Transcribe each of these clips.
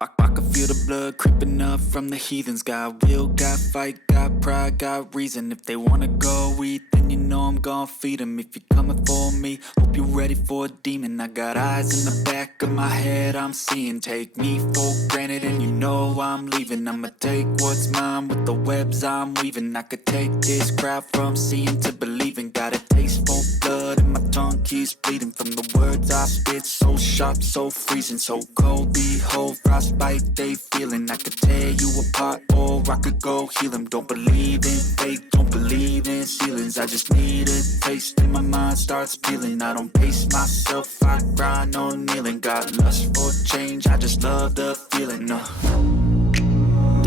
I can feel the blood creeping up from the heathens. Got will, got fight, got pride, got reason. If they wanna go eat, then you know I'm gon' feed them. If you're coming for me, hope you're ready for a demon. I got eyes in the back of my head, I'm seeing. Take me for granted and you know I'm leaving. I'ma take what's mine with the webs I'm weaving. I could take this crowd from seeing to believing. Got a taste for blood and my tongue keeps bleeding. From the words I spit, so sharp, so freezing. So cold, behold, frostbite they feeling. I could tear you apart or I could go heal them. Don't believe in fate, don't believe in ceilings. I just need a taste and my mind starts peeling. I don't pace myself, I grind on kneeling. Got lust for change, I just love the feeling.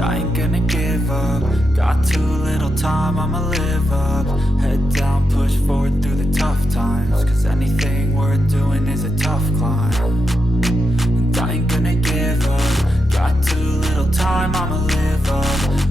I ain't gonna give up. Got too little time, I'ma live up. Head down, push forward through the tough times. Cause anything worth doing is a tough climb. And I ain't gonna give up. Got too little time, I'ma live up.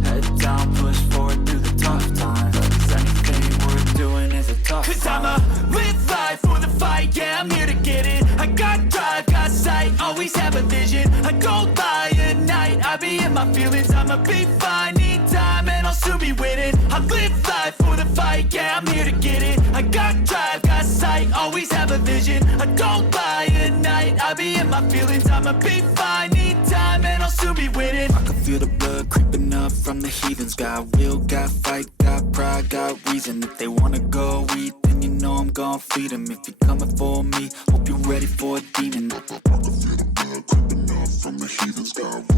Head down, push forward through the tough times. Cause anything worth doing is a tough climb. Cause I'ma live life for the fight, yeah, I'm here to get it. I got drive, got sight, always have a vision. I go by at night, I be in my feelings. I'ma be fine, need time and I'll soon be winning. I live life for the fight, yeah, I'm here to get it. I got drive, got sight, always have a vision. I go by at night, I be in my feelings. I'ma be fine, need time and I'll soon be winning. I can feel the blood creeping up from the heathens. Got will, got fight, got pride, got reason. If they wanna go eat, then you know I'm gon' feed them. If you're coming for me, hope you're ready for a demon. I can feel the blood creeping up from the heathens. Got